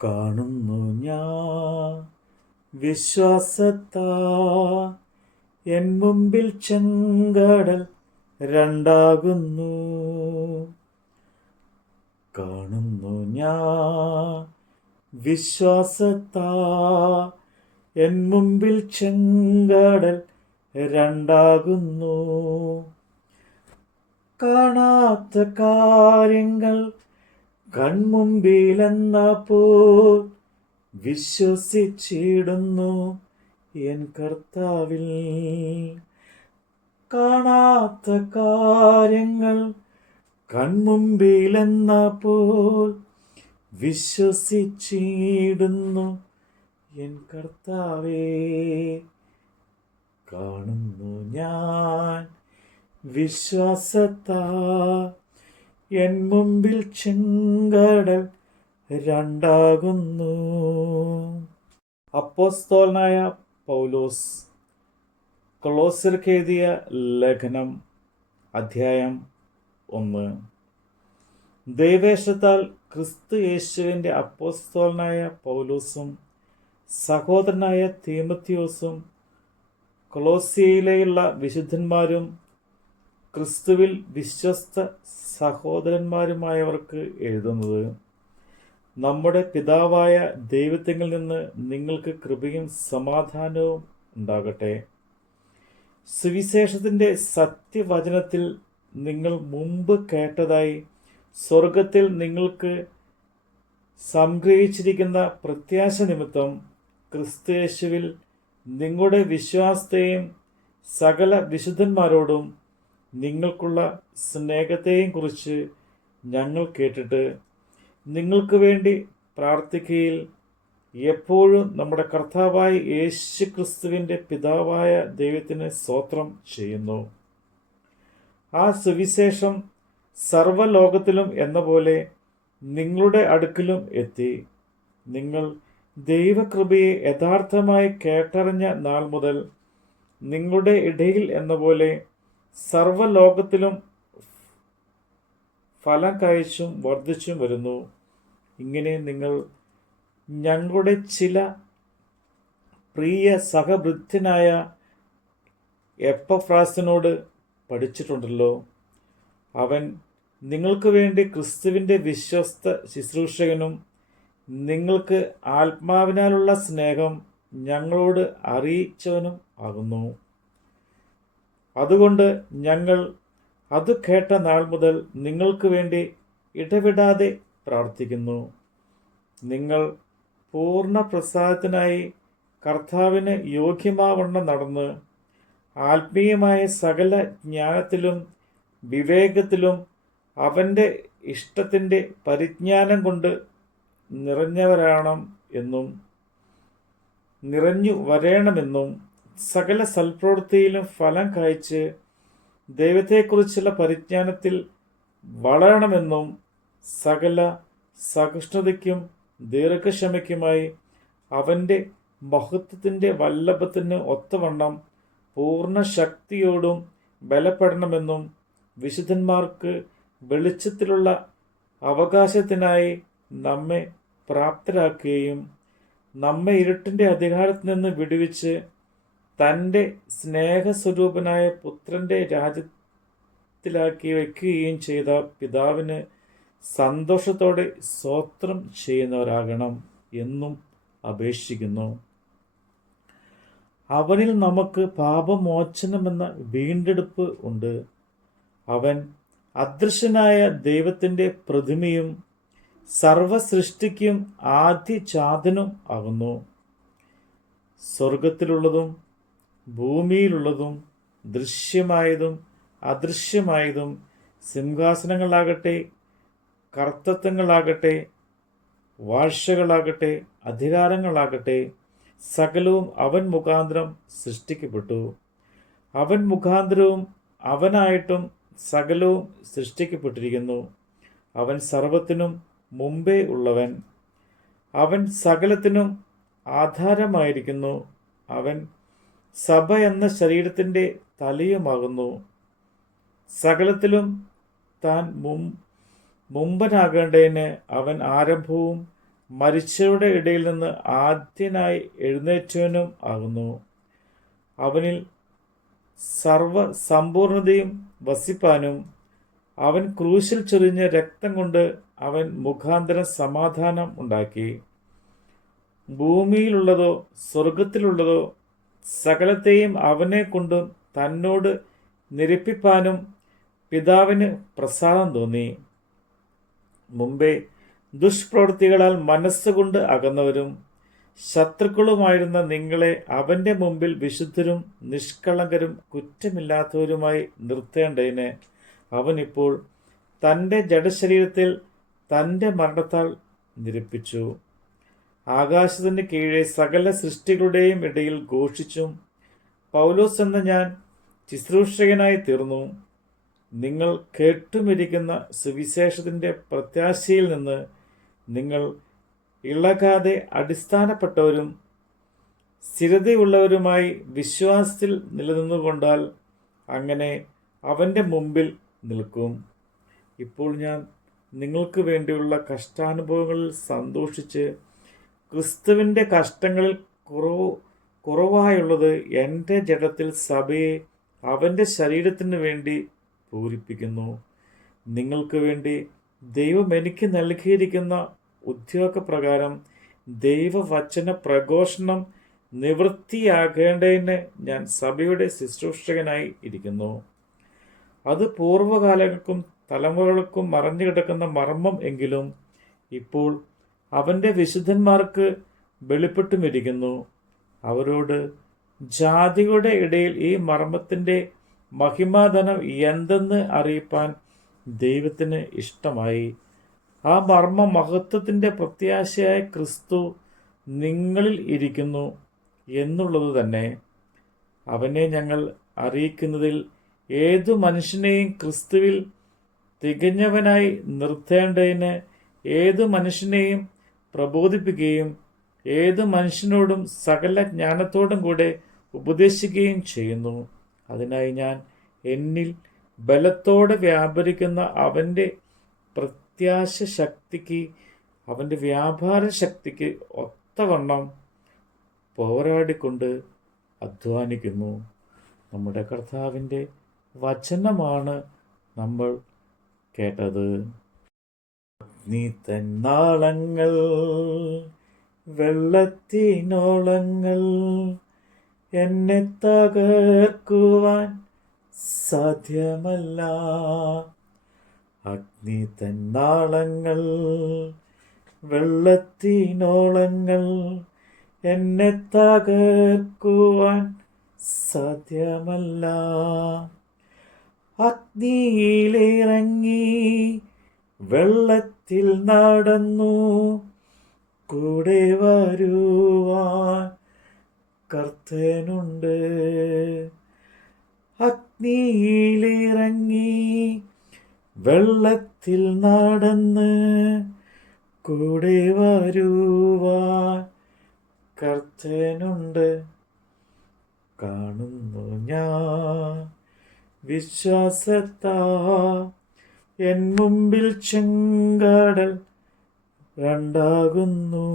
കാണുന്നു ഞാൻ വിശ്വാസത്താ എൻ മുമ്പിൽ ചെങ്കടൽ രണ്ടാകുന്നു. കാണുന്നു ഞാൻ വിശ്വാസത്താ എൻ മുമ്പിൽ ചെങ്കടൽ രണ്ടാകുന്നു. കാണാത്ത കാര്യങ്ങൾ കൺമുമ്പിലെന്നപ്പോൾ വിശ്വസിച്ചിടുന്നു എൻ കർത്താവിൽ. കാണാത്ത കാര്യങ്ങൾ കൺമുമ്പിലെന്നപ്പോൾ വിശ്വസിച്ചിടുന്നു എൻ കർത്താവേ. കാണുന്നു ഞാൻ വിശ്വാസത്താ എൻ മുമ്പിൽ ചെങ്കടൽ രണ്ടാകുന്നു. അപ്പോസ്തലനായ പൗലോസ് കൊളോസ്യർക്ക് എഴുതിയ ലേഖനം അധ്യായം 1. ദൈവേഷ്ടത്താൽ ക്രിസ്തു യേശുവിൻ്റെ അപ്പോസ്തലനായ പൗലോസും സഹോദരനായ തീമോഥെയോസും കൊളോസ്യയിലെയുള്ള വിശുദ്ധന്മാരും ക്രിസ്തുവിൽ വിശ്വസ്ത സഹോദരന്മാരുമായവർക്ക് എഴുതുന്നത്. നമ്മുടെ പിതാവായ ദൈവത്തിൽ നിന്ന് നിങ്ങൾക്ക് കൃപയും സമാധാനവും ഉണ്ടാകട്ടെ. സുവിശേഷത്തിൻ്റെ സത്യവചനത്തിൽ നിങ്ങൾ മുമ്പ് കേട്ടതായി സ്വർഗത്തിൽ നിങ്ങൾക്ക് സംഗ്രഹിച്ചിരിക്കുന്ന പ്രത്യാശ നിമിത്തം ക്രിസ്തു യേശുവിൽ നിങ്ങളുടെ വിശ്വാസത്തെയും സകല വിശുദ്ധന്മാരോടും നിങ്ങൾക്കുള്ള സ്നേഹത്തെയും കുറിച്ച് ഞങ്ങൾ കേട്ടിട്ട് നിങ്ങൾക്ക് വേണ്ടി പ്രാർത്ഥിക്കുകയിൽ എപ്പോഴും നമ്മുടെ കർത്താവായ യേശു ക്രിസ്തുവിൻ്റെ പിതാവായ ദൈവത്തിന് സ്തോത്രം ചെയ്യുന്നു. ആ സുവിശേഷം സർവ്വലോകത്തിലും എന്ന പോലെ നിങ്ങളുടെ അടുക്കലും എത്തി. നിങ്ങൾ ദൈവകൃപയെ യഥാർത്ഥമായി കേട്ടറിഞ്ഞ നാൾ മുതൽ നിങ്ങളുടെ ഇടയിൽ എന്ന പോലെ സർവ്വലോകത്തിലും ഫലം കായ്ച്ചും വർദ്ധിച്ചും വരുന്നു. ഇങ്ങനെ നിങ്ങൾ ഞങ്ങളുടെ ചില പ്രിയ സഹഭൃത്യനായ എപ്പഫ്രാസിനോട് പഠിച്ചിട്ടുണ്ടല്ലോ. അവൻ നിങ്ങൾക്ക് വേണ്ടി ക്രിസ്തുവിൻ്റെ വിശ്വസ്ത ശുശ്രൂഷകനും നിങ്ങൾക്ക് ആത്മാവിനാലുള്ള സ്നേഹം ഞങ്ങളോട് അറിയിച്ചവനും ആകുന്നു. അതുകൊണ്ട് ഞങ്ങൾ അത് കേട്ട നാൾ മുതൽ നിങ്ങൾക്ക് വേണ്ടി ഇടവിടാതെ പ്രാർത്ഥിക്കുന്നു. നിങ്ങൾ പൂർണ്ണ പ്രസാദത്തിനായി കർത്താവിന് യോഗ്യമാവണ്ണം നടന്ന് ആത്മീയമായ സകല ജ്ഞാനത്തിലും വിവേകത്തിലും അവൻ്റെ ഇഷ്ടത്തിൻ്റെ പരിജ്ഞാനം കൊണ്ട് നിറഞ്ഞു വരണമെന്നും സകല സൽപ്രവൃത്തിയിലും ഫലം കായ്ച്ച് ദൈവത്തെക്കുറിച്ചുള്ള പരിജ്ഞാനത്തിൽ വളരണമെന്നും സകല സഹിഷ്ണുതയ്ക്കും ദീർഘക്ഷമയ്ക്കുമായി അവൻ്റെ മഹത്വത്തിൻ്റെ വല്ലഭത്തിന് ഒത്തവണ്ണം പൂർണ്ണ ശക്തിയോടും ബലപ്പെടണമെന്നും വിശുദ്ധന്മാർക്ക് വെളിച്ചത്തിലുള്ള അവകാശത്തിനായി നമ്മെ പ്രാപ്തരാക്കുകയും നമ്മെ ഇരുട്ടിൻ്റെ അധികാരത്തിൽ നിന്ന് വിടുവിച്ച് തൻ്റെ സ്നേഹസ്വരൂപനായ പുത്രൻ്റെ രാജ്യത്തിലാക്കി വയ്ക്കുകയും ചെയ്ത പിതാവിന് സന്തോഷത്തോടെ സ്തോത്രം ചെയ്യുന്നവരാകണം എന്നും അപേക്ഷിക്കുന്നു. അവനിൽ നമുക്ക് പാപമോചനമെന്ന വീണ്ടെടുപ്പ് ഉണ്ട്. അവൻ അദൃശ്യനായ ദൈവത്തിൻ്റെ പ്രതിമയും സർവസൃഷ്ടിക്കും ആദ്യജാതനും ആകുന്നു. സ്വർഗത്തിലുള്ളതും ഭൂമിയിലുള്ളതും ദൃശ്യമായതും അദൃശ്യമായതും സിംഹാസനങ്ങളാകട്ടെ, കർത്തൃത്വങ്ങളാകട്ടെ, വാഴ്ചകളാകട്ടെ, അധികാരങ്ങളാകട്ടെ, സകലവും അവൻ മുഖാന്തരം സൃഷ്ടിക്കപ്പെട്ടു. അവൻ മുഖാന്തരവും അവനായിട്ടും സകലവും സൃഷ്ടിക്കപ്പെട്ടിരിക്കുന്നു. അവൻ സർവത്തിനും മുമ്പേ ഉള്ളവൻ. അവൻ സകലത്തിനും ആധാരമായിരിക്കുന്നു. അവൻ സഭ എന്ന ശരീരത്തിൻ്റെ തലയുമാകുന്നു. സകലത്തിലും താൻ മുമ്പനാകേണ്ടതിന് അവൻ ആരംഭവും മരിച്ചവരുടെ ഇടയിൽ നിന്ന് ആദ്യനായി എഴുന്നേറ്റവനും ആകുന്നു. അവനിൽ സർവ സമ്പൂർണതയും വസിപ്പാനും അവൻ ക്രൂശിൽ ചൊരിഞ്ഞ രക്തം കൊണ്ട് അവൻ മുഖാന്തരം സമാധാനം ഉണ്ടാക്കി. ഭൂമിയിലുള്ളതോ സ്വർഗത്തിലുള്ളതോ സകലത്തെയും അവനെ കൊണ്ടും തന്നോട് നിരപ്പിപ്പാനും പിതാവിന് പ്രസാദം തോന്നി. മുമ്പേ ദുഷ്പ്രവൃത്തികളാൽ മനസ്സുകൊണ്ട് അകന്നവരും ശത്രുക്കളുമായിരുന്ന നിങ്ങളെ അവൻ്റെ മുമ്പിൽ വിശുദ്ധരും നിഷ്കളങ്കരും കുറ്റമില്ലാത്തവരുമായി നിർത്തേണ്ടതിന് അവനിപ്പോൾ തൻ്റെ ജഡശരീരത്തിൽ തൻ്റെ മരണത്താൽ നിരപ്പിച്ചു. ആകാശത്തിന് കീഴെ സകല സൃഷ്ടികളുടെയും ഇടയിൽ ഘോഷിച്ചും പൗലോസ് എന്ന ഞാൻ ശുശ്രൂഷകനായി തീർന്നു. നിങ്ങൾ കേട്ടുമിരിക്കുന്ന സുവിശേഷത്തിൻ്റെ പ്രത്യാശയിൽ നിന്ന് നിങ്ങൾ ഇളകാതെ അടിസ്ഥാനപ്പെട്ടവരും സ്ഥിരതയുള്ളവരുമായി വിശ്വാസത്തിൽ നിലനിന്നുകൊണ്ടാൽ അങ്ങനെ അവൻ്റെ മുമ്പിൽ നിൽക്കും. ഇപ്പോൾ ഞാൻ നിങ്ങൾക്ക് വേണ്ടിയുള്ള കഷ്ടാനുഭവങ്ങളിൽ സന്തോഷിച്ച് ക്രിസ്തുവിൻ്റെ കഷ്ടങ്ങളിൽ കുറവായുള്ളത് എൻ്റെ ജഡത്തിൽ സഭയെ അവൻ്റെ ശരീരത്തിന് വേണ്ടി പൂരിപ്പിക്കുന്നു. നിങ്ങൾക്ക് വേണ്ടി ദൈവം എനിക്ക് നൽകിയിരിക്കുന്ന ഉദ്യോഗപ്രകാരം ദൈവവചന പ്രഘോഷണം നിവൃത്തിയാകേണ്ടതിന് ഞാൻ സഭയുടെ ശുശ്രൂഷകനായി ഇരിക്കുന്നു. അത് പൂർവ്വകാലങ്ങൾക്കും തലമുറകൾക്കും മറഞ്ഞു കിടക്കുന്ന മർമ്മം എങ്കിലും ഇപ്പോൾ അവൻ്റെ വിശുദ്ധന്മാർക്ക് വെളിപ്പെട്ടുമിരിക്കുന്നു. അവരോട് ജാതികളുടെ ഇടയിൽ ഈ മർമ്മത്തിൻ്റെ മഹിമാധനം എന്തെന്ന് അറിയിപ്പാൻ ദൈവത്തിന് ഇഷ്ടമായി. ആ മർമ്മ മഹത്വത്തിൻ്റെ പ്രത്യാശയായ ക്രിസ്തു നിങ്ങളിൽ ഇരിക്കുന്നു എന്നുള്ളത് തന്നെ. അവനെ ഞങ്ങൾ അറിയിക്കുന്നതിൽ ഏതു മനുഷ്യനെയും ക്രിസ്തുവിൽ തികഞ്ഞവനായി നിർത്തേണ്ടതിന് ഏതു മനുഷ്യനെയും പ്രബോധിപ്പിക്കുകയും ഏതു മനുഷ്യനോടും സകല ജ്ഞാനത്തോടും കൂടെ ഉപദേശിക്കുകയും ചെയ്യുന്നു. അതിനായി ഞാൻ എന്നിൽ ബലത്തോടെ വ്യാപരിക്കുന്ന അവൻ്റെ പ്രത്യാശ ശക്തിക്ക്, അവൻ്റെ വ്യാപാര ശക്തിക്ക് ഒത്തവണ്ണം പോരാടിക്കൊണ്ട് അധ്വാനിക്കുന്നു. നമ്മുടെ കർത്താവിൻ്റെ വചനമാണ് നമ്മൾ കേട്ടത്. നീ തന്നാളങ്ങൾ വെള്ളത്തിനോളങ്ങൾ എന്നെ തകർക്കുവാൻ സാധ്യമല്ല. അഗ്നി തന്നാളങ്ങൾ വെള്ളത്തിനോളങ്ങൾ എന്നെ തകർക്കുവാൻ സാധ്യമല്ല. അഗ്നിയിലിറങ്ങി വെള്ളത്തിൽ നടന്നു കൂടെ വരുവാൻ കർത്തനുണ്ട്. അഗ്നിയിലിറങ്ങി വെള്ളത്തിൽ നടന്ന് കൂടെ വരുവാൻ കർത്തനുണ്ട്. കാണുന്നു ഞാൻ വിശ്വാസത്താ എൻ മുമ്പിൽ ചെങ്കടൽ രണ്ടാകുന്നു.